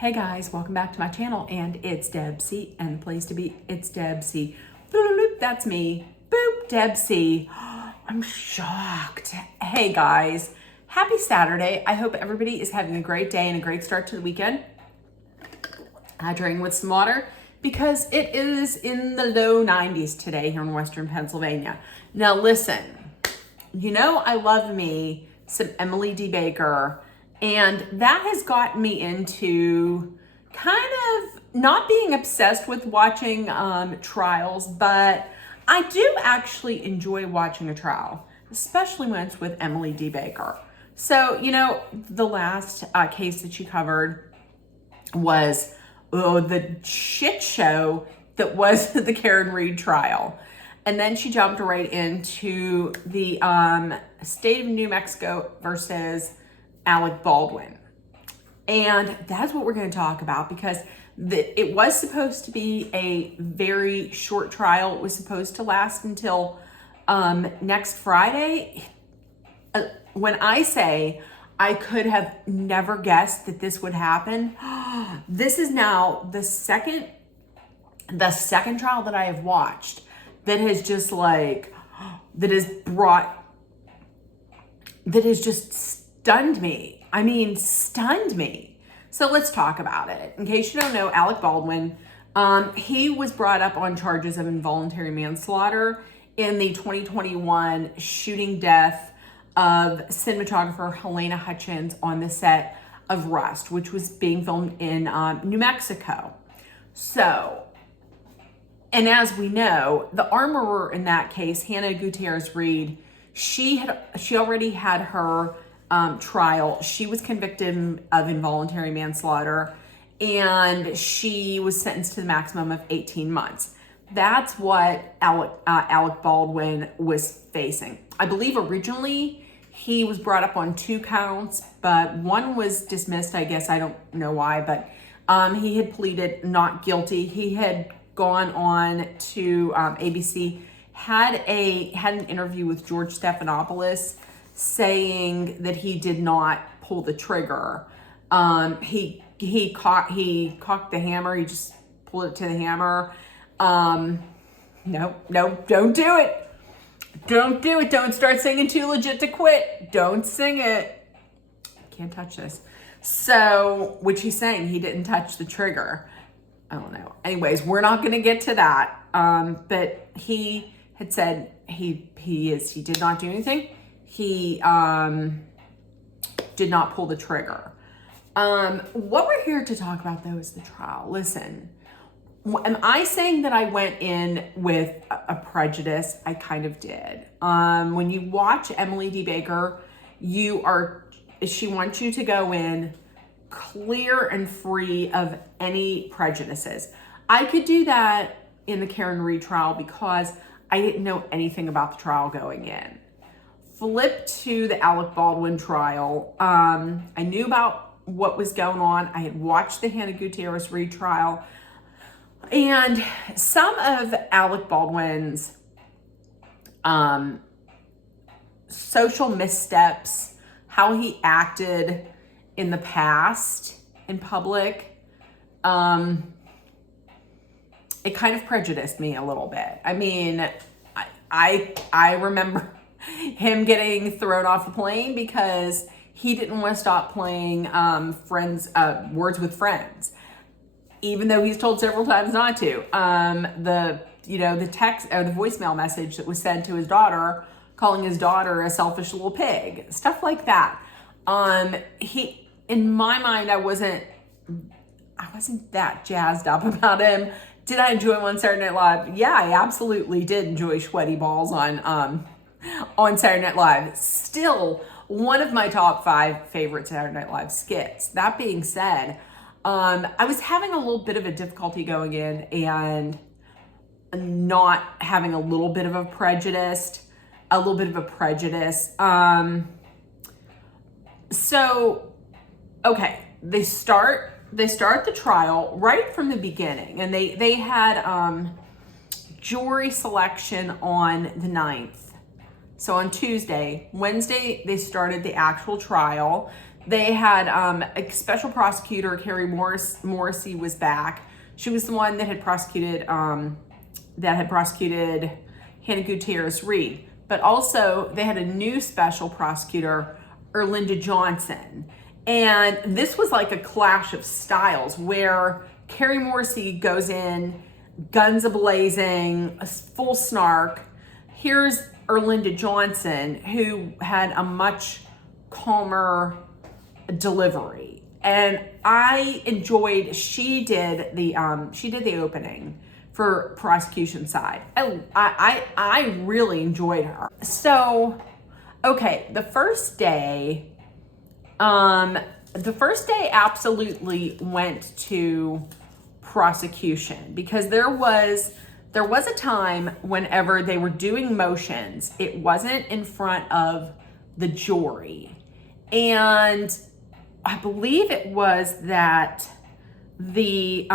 Hey guys, welcome back to my channel, and it's Deb C, and the place to be, it's Deb C. Bloop, that's me. Boop, Deb C. I'm shocked. Hey guys, happy Saturday. I hope everybody is having a great day and a great start to the weekend. Hydrating with some water because it is in the low 90s today here in Western Pennsylvania. Now listen, you know I love me some Emily D. Baker, and that has gotten me into kind of not being obsessed with watching trials, but I do actually enjoy watching a trial, especially when it's with Emily D. Baker. So, you know, the last case that she covered was the shit show that was the Karen Reed trial. And then she jumped right into the state of New Mexico versus Alec Baldwin. And that's what we're going to talk about, because it was supposed to be a very short trial. It was supposed to last until next Friday. When I say I could have never guessed that this would happen, this is now the second trial that I have watched that has just that has just stunned me. I mean, stunned me. So let's talk about it. In case you don't know, Alec Baldwin, he was brought up on charges of involuntary manslaughter in the 2021 shooting death of cinematographer Helena Hutchins on the set of Rust, which was being filmed in New Mexico. So, and as we know, the armorer in that case, Hannah Gutierrez Reed, she already had her trial. She was convicted of involuntary manslaughter, and she was sentenced to the maximum of 18 months. That's what Alec Baldwin was facing. I believe originally he was brought up on 2 counts, but one was dismissed. I guess I don't know why, but he had pleaded not guilty. He had gone on to ABC, had an interview with George Stephanopoulos, saying that he did not pull the trigger. He cocked the hammer. He just pulled it to the hammer. No, don't do it. Don't do it. Don't start singing Too Legit to Quit. Don't sing it. Can't touch this. So, which he's saying he didn't touch the trigger. I don't know. Anyways, we're not going to get to that. But he had said he did not do anything. He did not pull the trigger. What we're here to talk about, though, is the trial. Listen, am I saying that I went in with a prejudice? I kind of did. When you watch Emily D. Baker, she wants you to go in clear and free of any prejudices. I could do that in the Karen Reed trial because I didn't know anything about the trial going in. Flip to the Alec Baldwin trial. I knew about what was going on. I had watched the Hannah Gutierrez Reed trial, and some of Alec Baldwin's social missteps, how he acted in the past in public, it kind of prejudiced me a little bit. I mean, I remember him getting thrown off the plane because he didn't want to stop playing Words with Friends, even though he's told several times not to. The text or the voicemail message that was sent to his daughter, calling his daughter a selfish little pig, stuff like that. In my mind, I wasn't that jazzed up about him. Did I enjoy him on Saturday Night Live? Yeah, I absolutely did enjoy Sweaty Balls on Saturday Night Live. Still one of my top 5 favorite Saturday Night Live skits. That being said, I was having a little bit of a difficulty going in and not having a little bit of a prejudice. So, okay, they start the trial right from the beginning, and they had jury selection on the 9th. So on Tuesday, Wednesday, they started the actual trial. They had a special prosecutor, Carrie Morrissey, was back. She was the one that had prosecuted Hannah Gutierrez Reed. But also they had a new special prosecutor, Erlinda Johnson. And this was like a clash of styles where Carrie Morrissey goes in, guns a-blazing, a full snark. Here's Erlinda Johnson, who had a much calmer delivery. And I enjoyed, she did the opening for prosecution side. I really enjoyed her. So, okay, the first day absolutely went to prosecution, because there was a time whenever they were doing motions, it wasn't in front of the jury. And I believe it was that the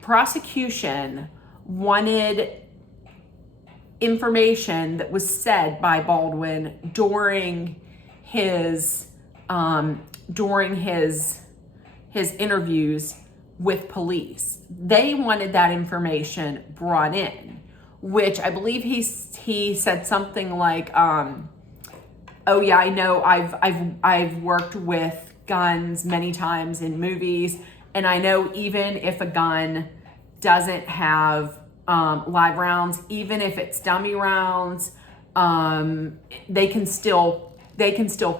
prosecution wanted information that was said by Baldwin during his interviews with police. They wanted that information brought in, which I believe he said something like, "Oh yeah, I know. I've worked with guns many times in movies, and I know even if a gun doesn't have live rounds, even if it's dummy rounds, they can still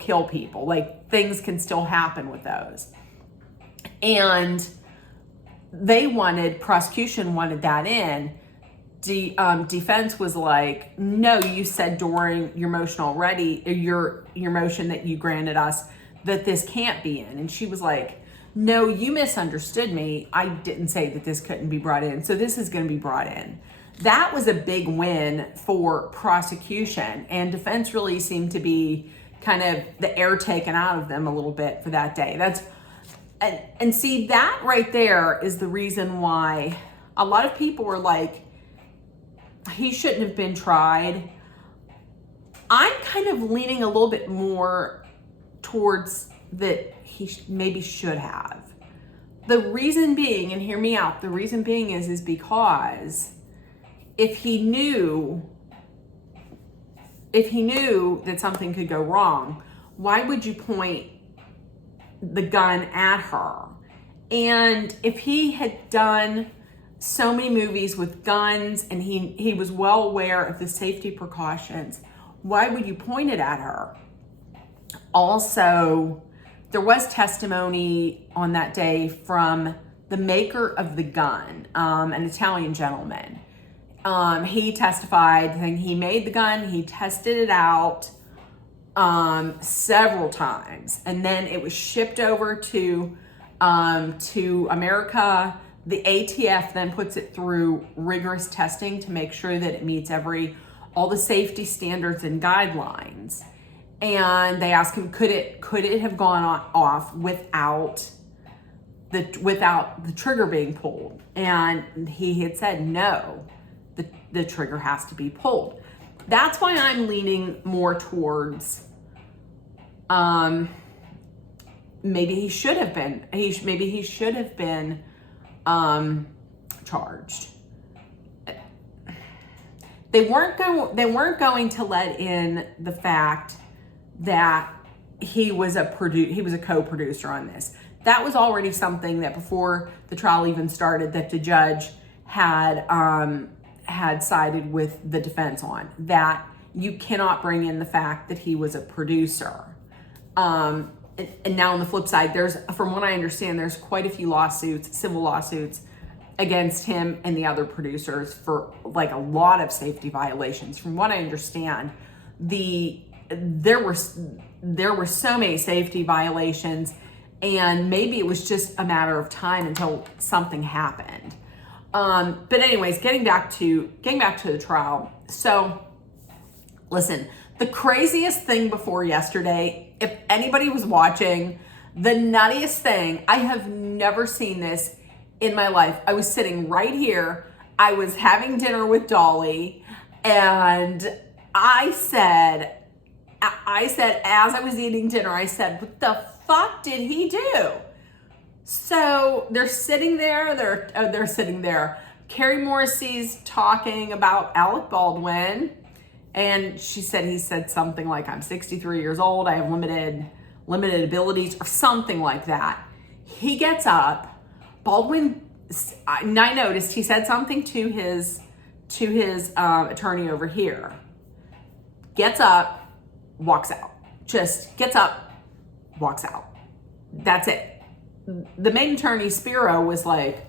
kill people. Like, things can still happen with those." And prosecution wanted that in. Defense was like, "No, you said during your motion already, your motion that you granted us, that this can't be in." And she was like, "No, you misunderstood me. I didn't say that this couldn't be brought in. So this is going to be brought in." That was a big win for prosecution, and defense really seemed to be kind of the air taken out of them a little bit for that day. And see, that right there is the reason why a lot of people were like, he shouldn't have been tried. I'm kind of leaning a little bit more towards that he maybe should have. The reason being, and hear me out, the reason being is because if he knew that something could go wrong, why would you point the gun at her? And if he had done so many movies with guns and he was well aware of the safety precautions, why would you point it at her? Also, there was testimony on that day from the maker of the gun, an Italian gentleman. He testified that he made the gun, he tested it out several times, and then it was shipped over to America. The ATF then puts it through rigorous testing to make sure that it meets all the safety standards and guidelines. And they asked him, could it have gone off without the trigger being pulled? And he had said no, the trigger has to be pulled. That's why I'm leaning more towards maybe he should have been charged. They weren't going to let in the fact that he was a co-producer on this. That was already something that before the trial even started, that the judge had sided with the defense on, that you cannot bring in the fact that he was a producer. And now on the flip side, from what I understand, there's quite a few civil lawsuits against him and the other producers for like a lot of safety violations. From what I understand, there were so many safety violations, and maybe it was just a matter of time until something happened. But anyways, getting back to the trial. So listen, the craziest thing before yesterday, if anybody was watching, the nuttiest thing, I have never seen this in my life. I was sitting right here. I was having dinner with Dolly, and I said, I said, as I was eating dinner, I said, what the fuck did he do? So they're sitting there, they're sitting there. Carrie Morrissey's talking about Alec Baldwin, and she said, he said something like, I'm 63 years old, I have limited abilities, or something like that. He gets up, Baldwin, and I noticed he said something to his attorney over here. Gets up, walks out. Just gets up, walks out. That's it. The main attorney, Spiro, was like,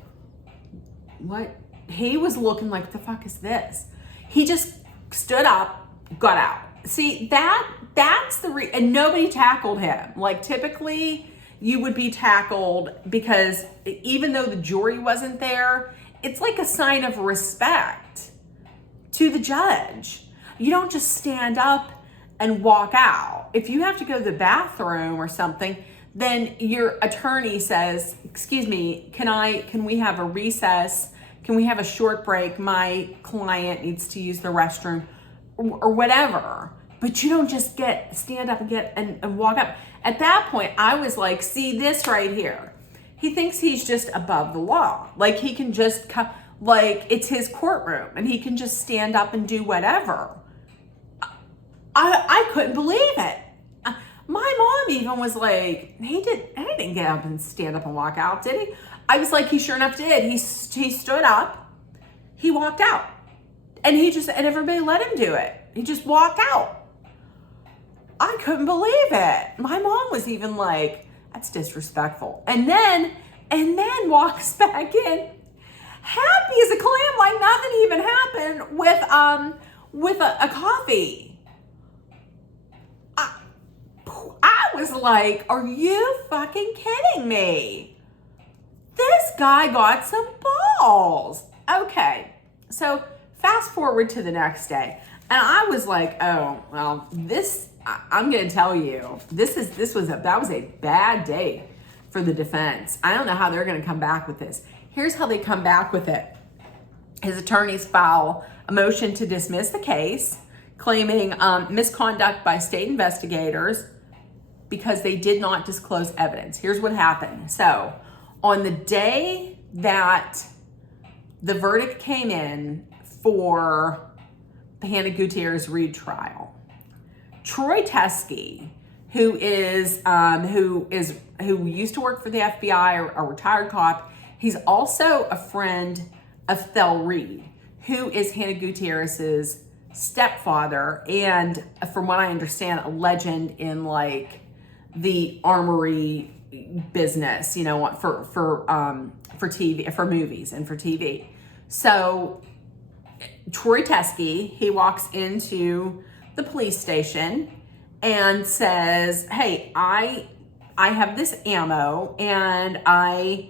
what? He was looking like, what the fuck is this? He just stood up, got out. See, that's the and nobody tackled him. Like, typically you would be tackled because even though the jury wasn't there, it's like a sign of respect to the judge. You don't just stand up and walk out. If you have to go to the bathroom or something, then your attorney says, excuse me, can we have a recess? Can we have a short break? My client needs to use the restroom or whatever. But you don't just stand up and walk up. At that point, I was like, see this right here. He thinks he's just above the law. Like he can just like it's his courtroom and he can just stand up and do whatever. I couldn't believe it. My mom even was like, he didn't get up and stand up and walk out, did he? I was like, he sure enough did. He stood up, he walked out, and everybody let him do it. He just walked out. I couldn't believe it. My mom was even like, that's disrespectful. And then walks back in, happy as a clam, like nothing even happened, with a coffee. I was like, are you fucking kidding me? This guy got some balls. Okay, so fast forward to the next day. And I was like, oh, well, I'm going to tell you, that was a bad day for the defense. I don't know how they're going to come back with this. Here's how they come back with it. His attorneys file a motion to dismiss the case, claiming misconduct by state investigators because they did not disclose evidence. Here's what happened. So on the day that the verdict came in for the Hannah Gutierrez Reed trial, Troy Teskey, who used to work for the FBI, a retired cop, he's also a friend of Thel Reed, who is Hannah Gutierrez's stepfather, and from what I understand, a legend in like the armory business, you know, for TV, for movies and for TV. So Troy Teskey, he walks into the police station and says, hey, I have this ammo and I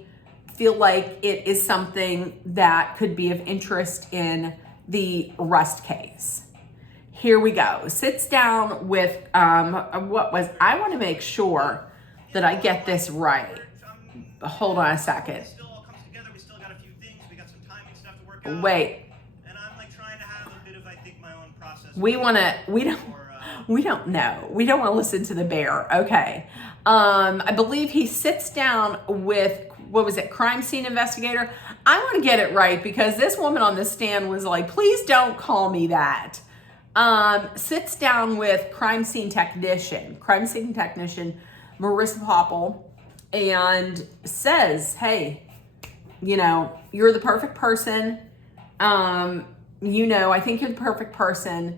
feel like it is something that could be of interest in the Rust case. Here we go. Sits down with, I want to make sure that I get this right. Hold on a second. It still all comes together. We still got a few things. We got some timing stuff to work out. Wait. And I'm like trying to have a bit of, I think, my own process. We don't know. We don't want to listen to the bear. Okay. I believe he sits down with, crime scene investigator. I want to get it right because this woman on the stand was like, please don't call me that. Sits down with crime scene technician Marissa Popple, and says, hey, you know, you're the perfect person. I think you're the perfect person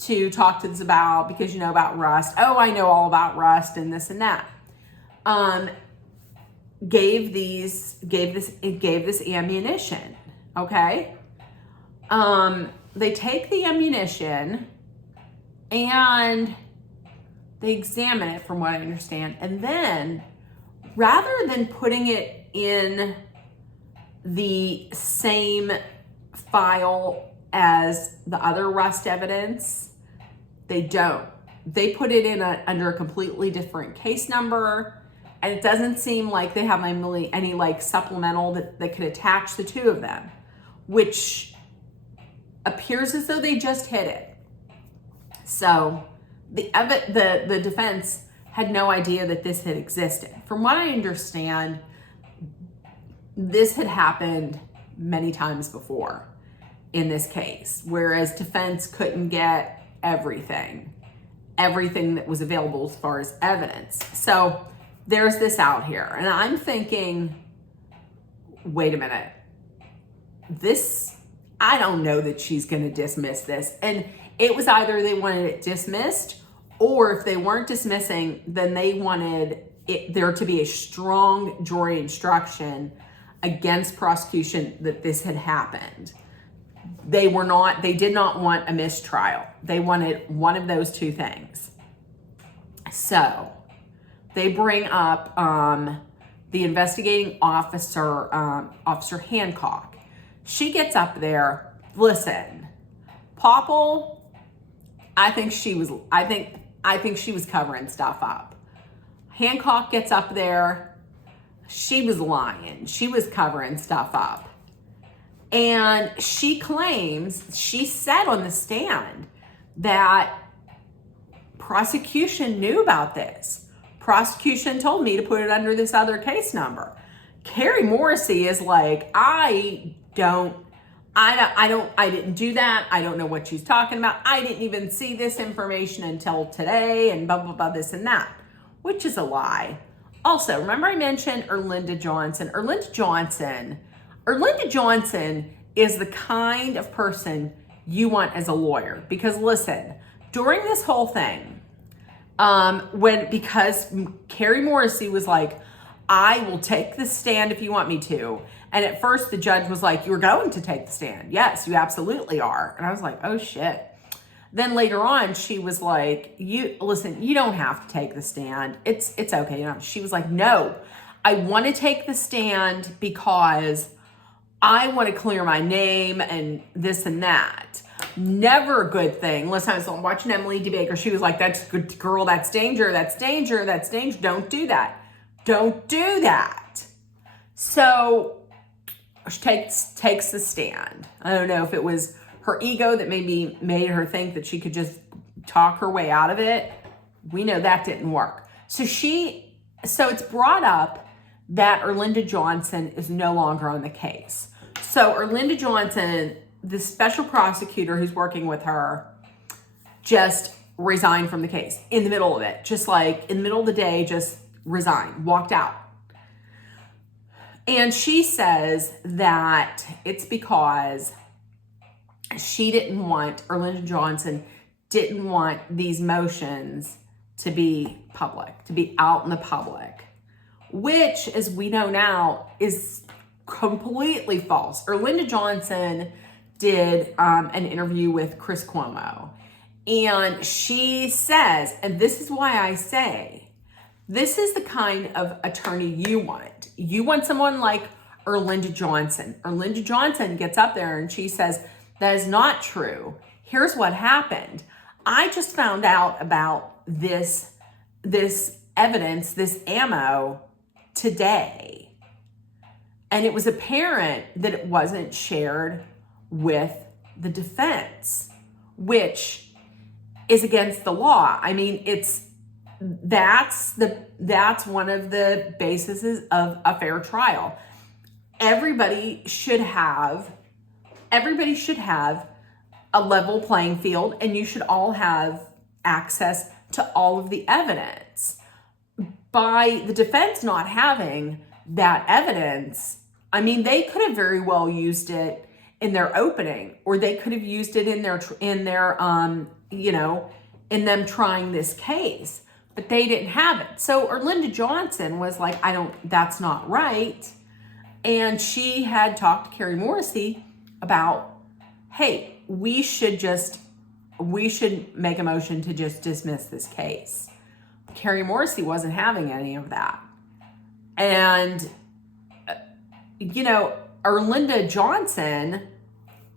to talk to this about because you know about Rust. Oh, I know all about Rust and this and that. Gave this ammunition. Okay. They take the ammunition and they examine it, from what I understand, and then rather than putting it in the same file as the other Rust evidence, they don't. They put it in under a completely different case number, and it doesn't seem like they have any like supplemental that could attach the two of them, which appears as though they just hid it. So the defense had no idea that this had existed. From what I understand, this had happened many times before in this case, whereas defense couldn't get everything that was available as far as evidence. So there's this out here, and I'm thinking, wait a minute, I don't know that she's going to dismiss this. And it was either they wanted it dismissed, or if they weren't dismissing, then they wanted there to be a strong jury instruction against prosecution that this had happened. They did not want a mistrial. They wanted one of those two things. So they bring up the investigating officer, Officer Hancock. She gets up there. Listen, Popple, I think she was covering stuff up. Hancock gets up there. She was lying. She was covering stuff up. And she said on the stand that prosecution knew about this. Prosecution told me to put it under this other case number. Carrie Morrissey is like, I didn't do that. I don't know what she's talking about. I didn't even see this information until today and blah, blah, blah, this and that, which is a lie. Also, remember I mentioned Erlinda Johnson. Erlinda Johnson is the kind of person you want as a lawyer. Because listen, during this whole thing, because Carrie Morrissey was like, I will take the stand if you want me to. And at first the judge was like, you're going to take the stand. Yes, you absolutely are. And I was like, oh shit. Then later on, she was like, you don't have to take the stand. It's okay. She was like, no, I want to take the stand because I want to clear my name and this and that. Never a good thing. Last time I was watching Emily D. Baker, she was like, that's good girl, that's danger, that's danger, that's danger. Don't do that. Don't do that. So she takes the stand. I don't know if it was her ego that maybe made her think that she could just talk her way out of it. We know that didn't work. So it's brought up that Erlinda Johnson is no longer on the case. So Erlinda Johnson, the special prosecutor who's working with her, just resigned from the case in the middle of it. Just like in the middle of the day, just resigned, walked out. And she says that it's because Erlinda Johnson didn't want these motions to be public, to be out in the public, which, as we know now, is completely false. Erlinda Johnson did an interview with Chris Cuomo, and she says, and this is why I say, this is the kind of attorney you want. You want someone like Erlinda Johnson. Erlinda Johnson gets up there and she says, that is not true. Here's what happened. I just found out about this evidence, this ammo today. And it was apparent that it wasn't shared with the defense, which is against the law. I mean, that's one of the bases of a fair trial. Everybody should have a level playing field, and you should all have access to all of the evidence. By the defense not having that evidence, I mean, they could have very well used it in their opening, or they could have used it in them trying this case, but they didn't have it. So Erlinda Johnson was like, that's not right. And she had talked to Carrie Morrissey about, hey, we should make a motion to just dismiss this case. Carrie Morrissey wasn't having any of that. And, Erlinda Johnson,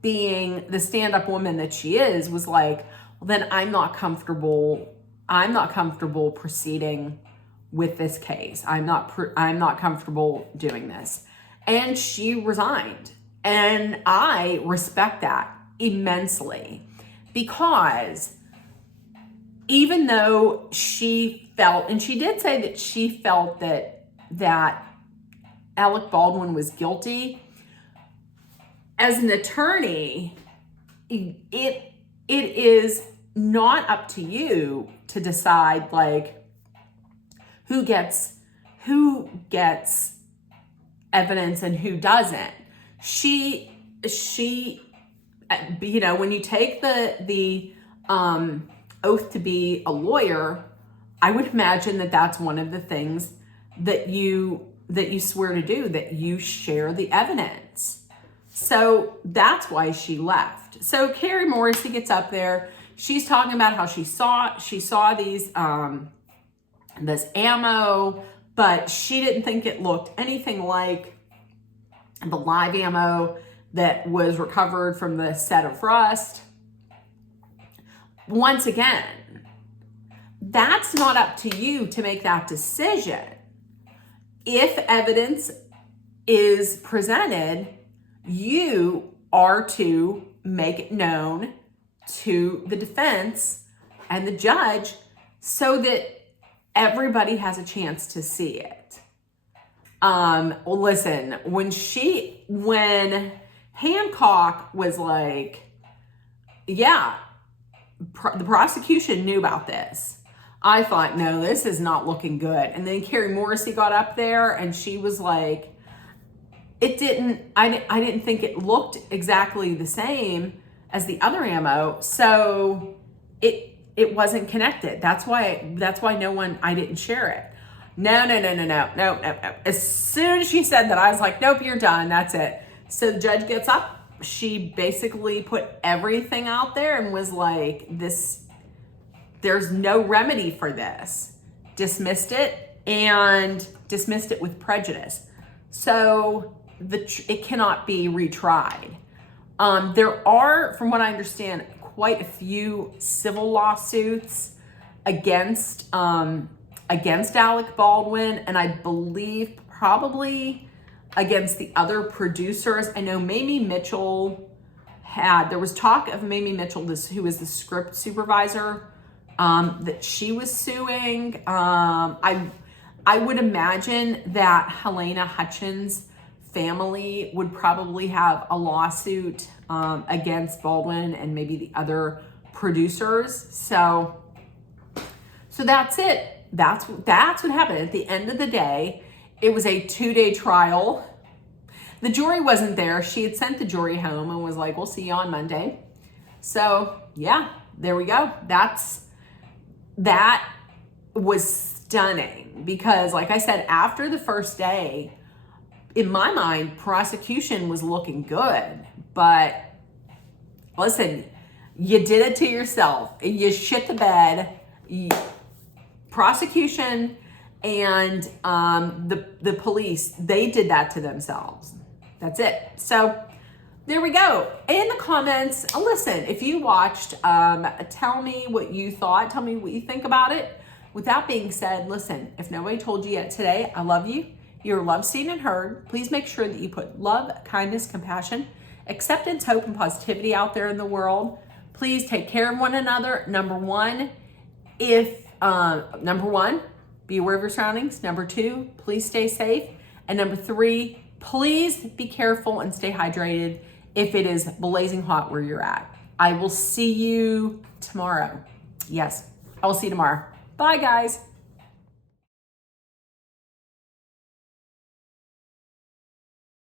being the stand-up woman that she is, was like, well, then I'm not comfortable proceeding with this case. I'm not comfortable doing this. And she resigned. And I respect that immensely, because even though she felt, and she did say that she felt that Alec Baldwin was guilty, as an attorney, it is not up to you to decide like who gets evidence and who doesn't. She when you take the oath to be a lawyer, I would imagine that that's one of the things that you swear to do, that you share the evidence. So that's why she left. So Carrie Morrissey gets up there. She's talking about how she saw these this ammo, but she didn't think it looked anything like the live ammo that was recovered from the set of Rust. Once again, that's not up to you to make that decision. If evidence is presented, you are to make it known to the defense and the judge so that everybody has a chance to see it. Listen, when Hancock was like, yeah, the prosecution knew about this, I thought, no, this is not looking good. And then Carrie Morrissey got up there and she was like, I didn't think it looked exactly the same as the other ammo, so it wasn't connected. That's why I didn't share it. No. As soon as she said that, I was like, nope, you're done. That's it. So the judge gets up. She basically put everything out there and was like, there's no remedy for this. Dismissed it with prejudice. So it cannot be retried. There are, from what I understand, quite a few civil lawsuits against Alec Baldwin, and I believe probably against the other producers. I know Mamie Mitchell there was talk of Mamie Mitchell, who was the script supervisor, that she was suing. I would imagine that Helena Hutchins' family would probably have a lawsuit against Baldwin and maybe the other producers. So that's it. That's what happened. At the end of the day, it was a 2-day trial. The jury wasn't there. She had sent the jury home and was like, we'll see you on Monday. So yeah, there we go. That was stunning because, like I said, after the first day, in my mind, prosecution was looking good. But listen, you did it to yourself. You shit the bed. Prosecution and the police, they did that to themselves. That's it. So there we go. In the comments, listen, if you watched, tell me what you thought. Tell me what you think about it. With that being said, listen, if nobody told you yet today, I love you. You're loved, seen, and heard. Please make sure that you put love, kindness, compassion, acceptance, hope, and positivity out there in the world. Please take care of one another. Number one, be aware of your surroundings. Number 2, please stay safe. And number 3, please be careful and stay hydrated if it is blazing hot where you're at. I will see you tomorrow. Yes, I will see you tomorrow. Bye, guys.